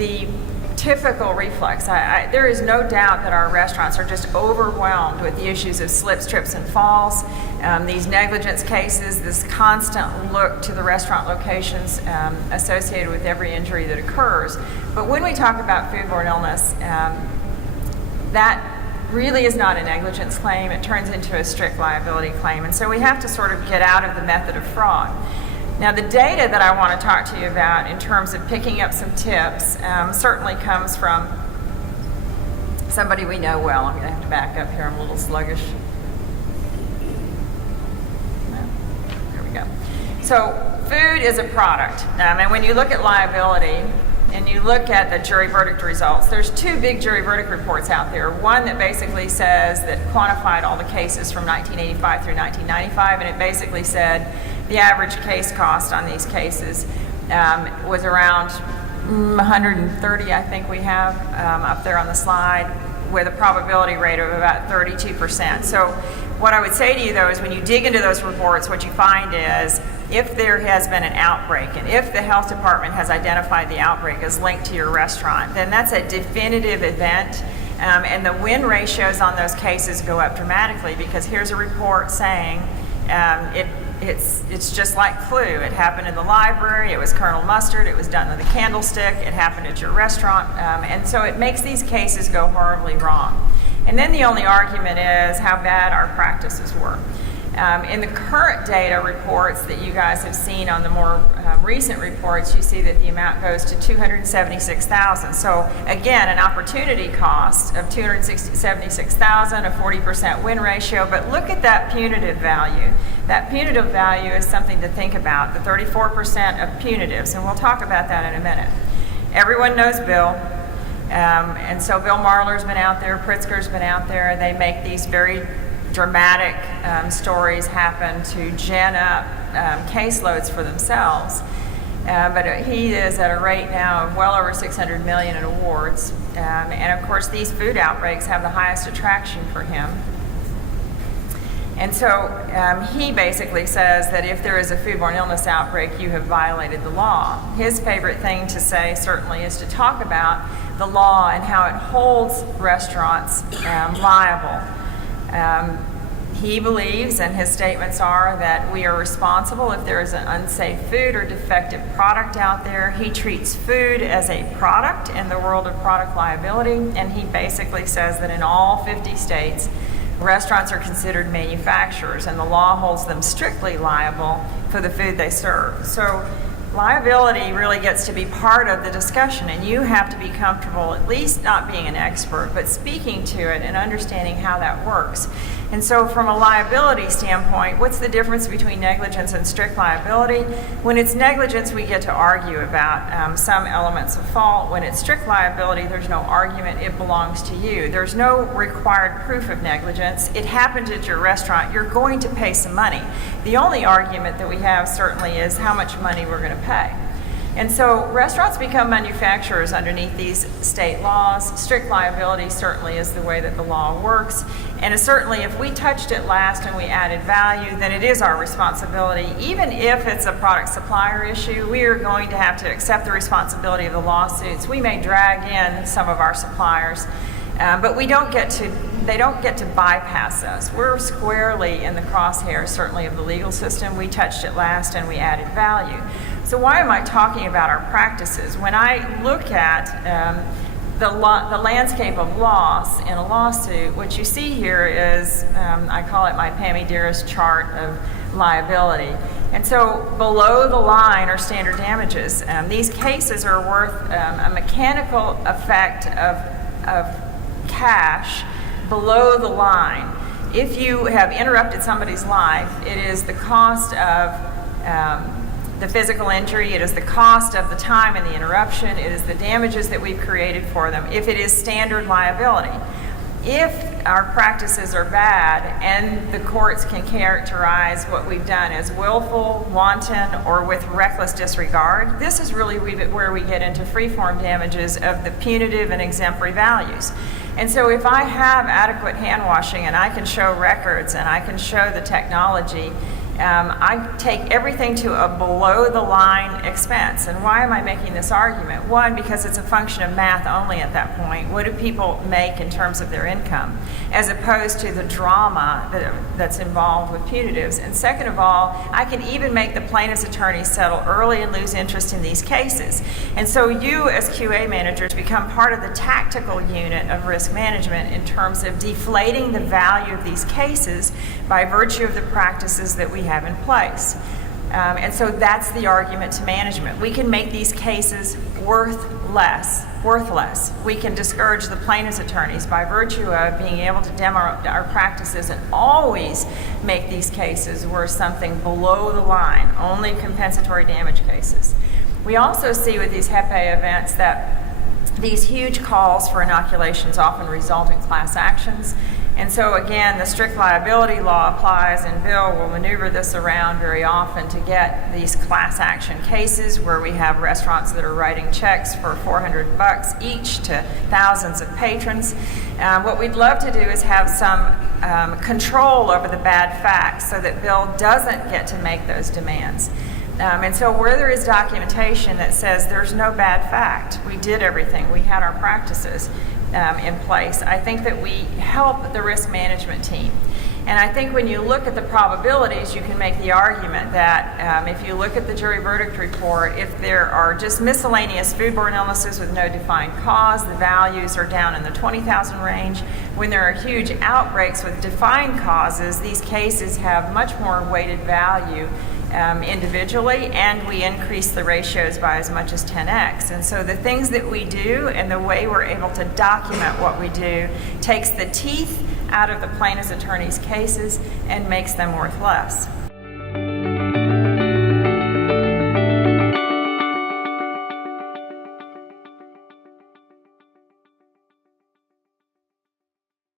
the typical reflex. There is no doubt that our restaurants are just overwhelmed with the issues of slips, trips, and falls. These negligence cases, this constant look to the restaurant locations associated with every injury that occurs. But when we talk about foodborne illness, that really is not a negligence claim. It turns into a strict liability claim. And so we have to sort of get out of the method of fraud. Now, the data that I want to talk to you about in terms of picking up some tips certainly comes from somebody we know well. I'm going to have to back up here. I'm a little sluggish. There we go. So food is a product. And when you look at liability and you look at the jury verdict results, there's two big jury verdict reports out there. One that basically says that quantified all the cases from 1985 through 1995, and it basically said the average case cost on these cases was around 130, I think we have up there on the slide, with a probability rate of about 32%. So what I would say to you, though, is when you dig into those reports, what you find is if there has been an outbreak, and if the health department has identified the outbreak as linked to your restaurant, then that's a definitive event, and the win ratios on those cases go up dramatically, because here's a report saying it's just like flu. It happened in the library, it was Colonel Mustard, it was done with a candlestick, it happened at your restaurant, and so it makes these cases go horribly wrong. And then the only argument is how bad our practices were. In the current data reports that you guys have seen on the more recent reports, you see that the amount goes to $276,000. So again, an opportunity cost of $276,000, a 40% win ratio, but look at that punitive value. That punitive value is something to think about, the 34% of punitives, and we'll talk about that in a minute. Everyone knows Bill. And so Bill Marler's been out there, Pritzker's been out there. They make these very dramatic stories happen to gin up caseloads for themselves. But he is at a rate now of well over $600 million in awards. And of course, these food outbreaks have the highest attraction for him. And so he basically says that if there is a foodborne illness outbreak, you have violated the law. His favorite thing to say certainly is to talk about the law and how it holds restaurants liable. He believes, and his statements are, that we are responsible if there is an unsafe food or defective product out there. He treats food as a product in the world of product liability, and he basically says that in all 50 states, restaurants are considered manufacturers, and the law holds them strictly liable for the food they serve. So liability really gets to be part of the discussion, and you have to be comfortable, at least not being an expert, but speaking to it and understanding how that works. And so from a liability standpoint, what's the difference between negligence and strict liability? When it's negligence, we get to argue about some elements of fault. When it's strict liability, there's no argument, it belongs to you. There's no required proof of negligence. It happened at your restaurant, you're going to pay some money. The only argument that we have certainly is how much money we're going to pay. And so restaurants become manufacturers underneath these state laws. Strict liability certainly is the way that the law works. And certainly if we touched it last and we added value, then it is our responsibility. Even if it's a product supplier issue, we are going to have to accept the responsibility of the lawsuits. We may drag in some of our suppliers, but they don't get to bypass us. We're squarely in the crosshairs, certainly, of the legal system. We touched it last and we added value. So why am I talking about our practices? When I look at the landscape of loss in a lawsuit, what you see here is, I call it my Pammy Dearest chart of liability. And so below the line are standard damages. These cases are worth a mechanical effect of cash below the line. If you have interrupted somebody's life, it is the cost of the physical injury, it is the cost of the time and the interruption, it is the damages that we've created for them, if it is standard liability. If our practices are bad and the courts can characterize what we've done as willful, wanton, or with reckless disregard, this is really where we get into free-form damages of the punitive and exemplary values. And so if I have adequate hand washing and I can show records and I can show the technology, I take everything to a below-the-line expense. And why am I making this argument? One, because it's a function of math only at that point. What do people make in terms of their income, as opposed to the drama that's involved with punitives? And second of all, I can even make the plaintiff's attorneys settle early and lose interest in these cases. And so you, as QA managers, become part of the tactical unit of risk management in terms of deflating the value of these cases by virtue of the practices that we have in place. And so that's the argument to management. We can make these cases worthless. We can discourage the plaintiff's attorneys by virtue of being able to demo our practices and always make these cases worth something below the line, only compensatory damage cases. We also see with these HEPA events that these huge calls for inoculations often result in class actions. And so again, the strict liability law applies, and Bill will maneuver this around very often to get these class action cases where we have restaurants that are writing checks for $400 each to thousands of patrons. What we'd love to do is have some control over the bad facts so that Bill doesn't get to make those demands. And so where there is documentation that says there's no bad fact, we did everything, we had our practices in place, I think that we help the risk management team. And I think when you look at the probabilities, you can make the argument that if you look at the jury verdict report, if there are just miscellaneous foodborne illnesses with no defined cause, the values are down in the 20,000 range. When there are huge outbreaks with defined causes, these cases have much more weighted value individually, and we increase the ratios by as much as 10x. And so the things that we do and the way we're able to document what we do takes the teeth out of the plaintiff's attorney's cases and makes them worth less.